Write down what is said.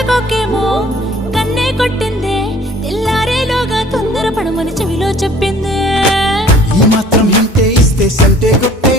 తోటకోకేమో కన్నే కొట్టిందే, తెల్లారేలోగా తొందర పడమని చెవిలో చెప్పిందే. ఈ మాత్రం ఇంటే ఇస్తే సంటే గొప్ప